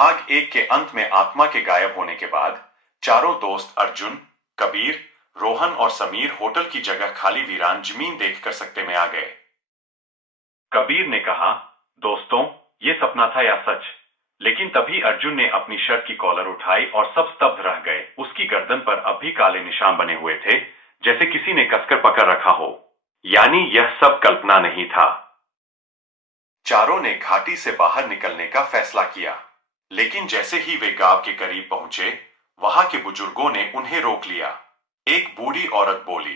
भाग एक के अंत में आत्मा के गायब होने के बाद चारों दोस्त अर्जुन, कबीर, रोहन और समीर होटल की जगह खाली वीरान जमीन देखकर सकते में आ गए। कबीर ने कहा, दोस्तों, ये सपना था या सच? लेकिन तभी अर्जुन ने अपनी शर्ट की कॉलर उठाई और सब स्तब्ध रह गए। उसकी गर्दन पर अब भी काले निशान बने हुए थे, जैसे किसी ने कसकर पकड़ रखा हो। यानी यह सब कल्पना नहीं था। चारों ने घाटी से बाहर निकलने का फैसला किया, लेकिन जैसे ही वे गांव के करीब पहुंचे, वहां के बुजुर्गों ने उन्हें रोक लिया। एक बूढ़ी औरत बोली,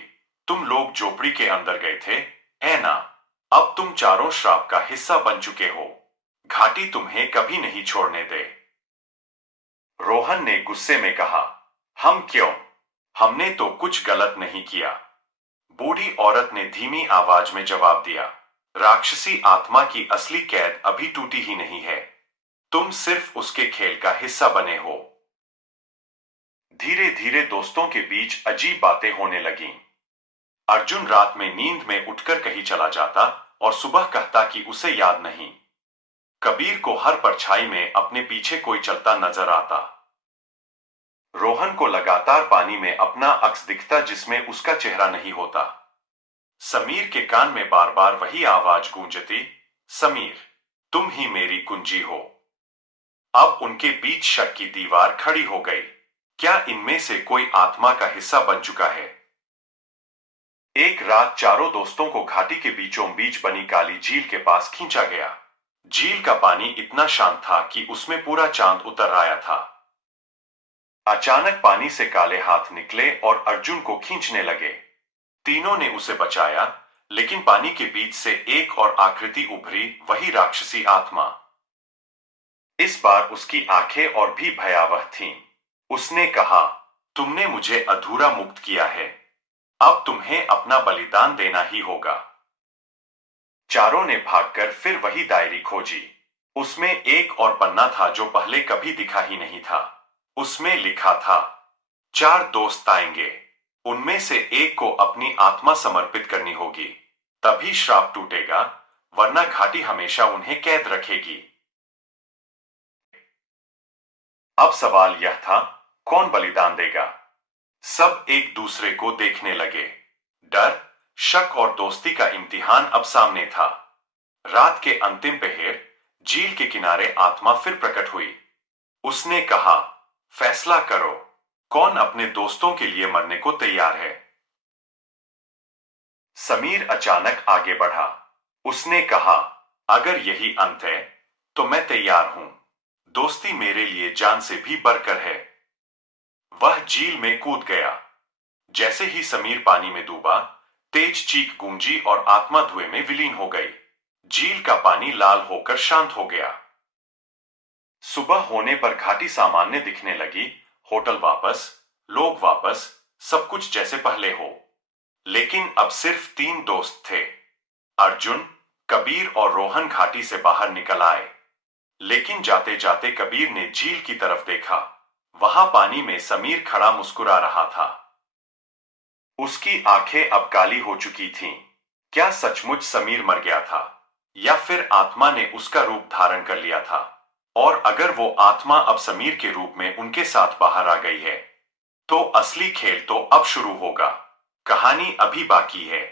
तुम लोग झोपड़ी के अंदर गए थे, है ना? अब तुम चारों श्राप का हिस्सा बन चुके हो। घाटी तुम्हें कभी नहीं छोड़ने दे। रोहन ने गुस्से में कहा, हम क्यों? हमने तो कुछ गलत नहीं किया। बूढ़ी औरत ने धीमी आवाज में जवाब दिया, राक्षसी आत्मा की असली कैद अभी टूटी ही नहीं है। तुम सिर्फ उसके खेल का हिस्सा बने हो। धीरे धीरे दोस्तों के बीच अजीब बातें होने लगीं। अर्जुन रात में नींद में उठकर कहीं चला जाता और सुबह कहता कि उसे याद नहीं। कबीर को हर परछाई में अपने पीछे कोई चलता नजर आता। रोहन को लगातार पानी में अपना अक्स दिखता जिसमें उसका चेहरा नहीं होता। समीर के कान में बार बार वही आवाज गूंजती, समीर, तुम ही मेरी कुंजी हो। अब उनके बीच शक की दीवार खड़ी हो गई। क्या इनमें से कोई आत्मा का हिस्सा बन चुका है? एक रात चारों दोस्तों को घाटी के बीचों बीच बनी काली झील के पास खींचा गया। झील का पानी इतना शांत था कि उसमें पूरा चांद उतर आया था। अचानक पानी से काले हाथ निकले और अर्जुन को खींचने लगे। तीनों ने उसे बचाया, लेकिन पानी के बीच से एक और आकृति उभरी, वही राक्षसी आत्मा। इस बार उसकी आंखें और भी भयावह थीं। उसने कहा, तुमने मुझे अधूरा मुक्त किया है। अब तुम्हें अपना बलिदान देना ही होगा। चारों ने भागकर फिर वही डायरी खोजी। उसमें एक और पन्ना था जो पहले कभी दिखा ही नहीं था। उसमें लिखा था, 4 दोस्त आएंगे। उनमें से एक को अपनी आत्मा समर्पित करनी होगी, तभी श्राप टूटेगा, वरना घाटी हमेशा उन्हें कैद रखेगी। अब सवाल यह था, कौन बलिदान देगा? सब एक दूसरे को देखने लगे। डर, शक और दोस्ती का इम्तिहान अब सामने था। रात के अंतिम पहर झील के किनारे आत्मा फिर प्रकट हुई। उसने कहा, फैसला करो, कौन अपने दोस्तों के लिए मरने को तैयार है? समीर अचानक आगे बढ़ा। उसने कहा, अगर यही अंत है तो मैं तैयार हूं। दोस्ती मेरे लिए जान से भी बढ़कर है। वह झील में कूद गया। जैसे ही समीर पानी में डूबा, तेज चीख गूंजी और आत्मा धुएं में विलीन हो गई। झील का पानी लाल होकर शांत हो गया। सुबह होने पर घाटी सामान्य दिखने लगी। होटल वापस, लोग वापस, सब कुछ जैसे पहले हो। लेकिन अब सिर्फ 3 दोस्त थे। अर्जुन, कबीर और रोहन घाटी से बाहर निकल आए। लेकिन जाते जाते कबीर ने झील की तरफ देखा। वहां पानी में समीर खड़ा मुस्कुरा रहा था। उसकी आंखें अब काली हो चुकी थीं। क्या सचमुच समीर मर गया था, या फिर आत्मा ने उसका रूप धारण कर लिया था? और अगर वो आत्मा अब समीर के रूप में उनके साथ बाहर आ गई है, तो असली खेल तो अब शुरू होगा। कहानी अभी बाकी है।